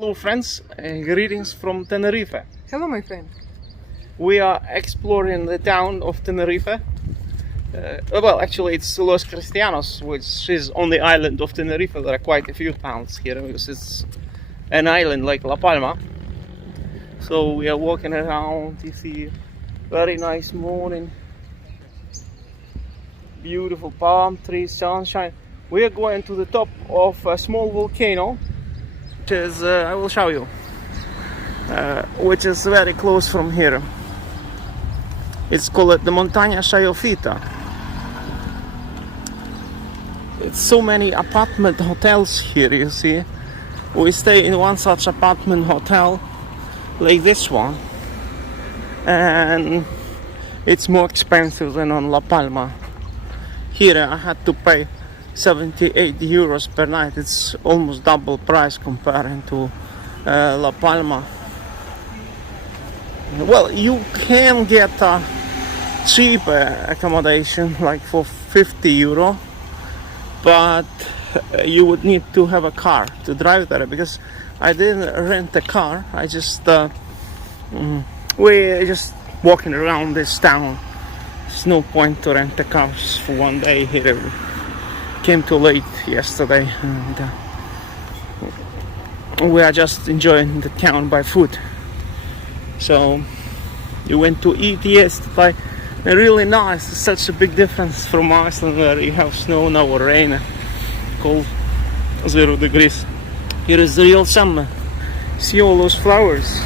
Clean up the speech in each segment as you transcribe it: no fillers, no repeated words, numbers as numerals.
Hello friends, greetings from Tenerife. Hello, my friend. We are exploring the town of Tenerife. Well, actually it's Los Cristianos, which is on the island of Tenerife. There are quite a few towns here because it's an island like La Palma. So we are walking around, you see, very nice morning. Beautiful palm trees, sunshine. We are going to the top of a small volcano, which is, I will show you, which is very close from here. It's called the Montaña Chayofita. It's so many apartment hotels here, you see. We stay in one such apartment hotel, like this one, and it's more expensive than on La Palma. Here I had to pay 78 euros per night. It's almost double price comparing to La Palma. Well, you can get a cheap accommodation like for 50 euro, but you would need to have a car to drive there, because I didn't rent a car. I just we're just walking around this town. There's no point to rent a car for one day here. We came too late yesterday, and we are just enjoying the town by foot. So we went to eat yesterday. Really nice. It's such a big difference from Iceland, where you have snow now or rain, cold, 0 degrees. Here is the real summer. See all those flowers.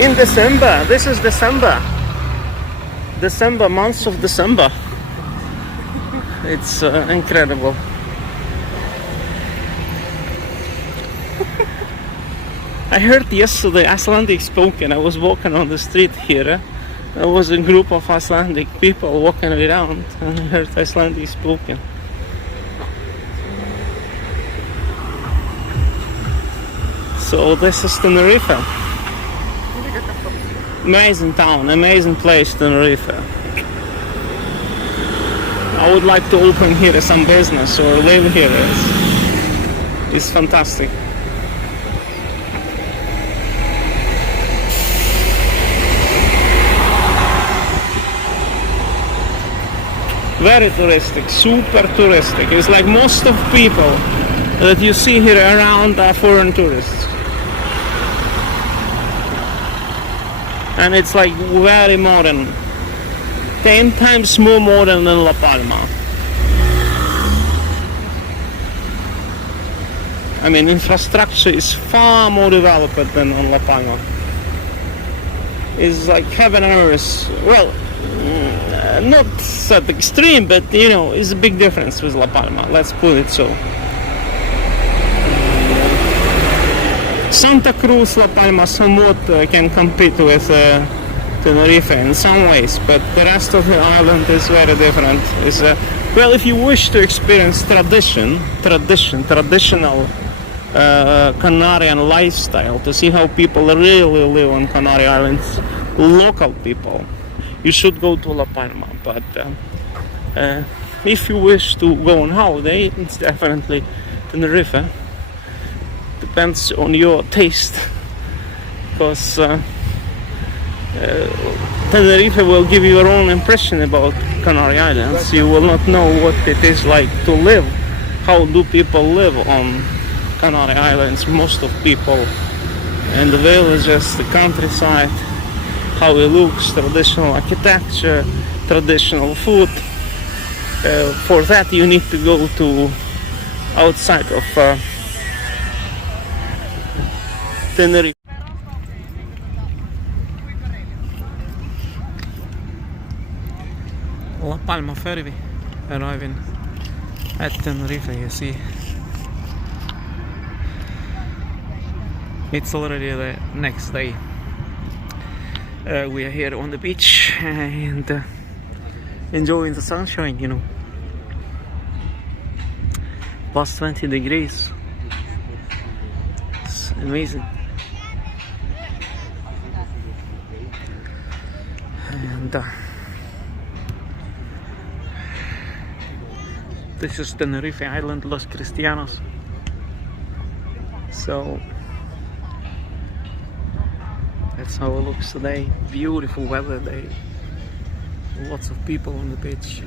In December, this is December, month of December. It's incredible. I heard yesterday Icelandic spoken. I was walking on the street here. There was a group of Icelandic people walking around, and I heard Icelandic spoken. So this is Tenerife. Amazing town, amazing place, Tenerife. I would like to open here some business or live here. It's fantastic. Very touristic, super touristic. It's like most of people that you see here around are foreign tourists. And it's like very modern, 10 times more modern than La Palma. I mean, infrastructure is far more developed than on La Palma. It's like heaven and earth. Well, not that extreme, but you know, it's a big difference with La Palma, let's put it so. Santa Cruz, La Palma somewhat can compete with Tenerife in some ways, but the rest of the island is very different. It's, well, if you wish to experience traditional Canarian lifestyle, to see how people really live on Canary Islands, local people, you should go to La Palma. But if you wish to go on holiday, it's definitely Tenerife. Depends on your taste, because Tenerife will give you your own impression about Canary Islands. You will not know what it is like to live. How do people live on Canary Islands? Most of people in the villages, the countryside, how it looks, traditional architecture, traditional food. For that you need to go to outside of Tenerife. La Palma ferry arriving at Tenerife, you see. It's already the next day. We are here on the beach and enjoying the sunshine, you know. Plus 20 degrees. It's amazing. And This is Tenerife Island, Los Cristianos. So that's how it looks today. Beautiful weather day. Lots of people on the beach.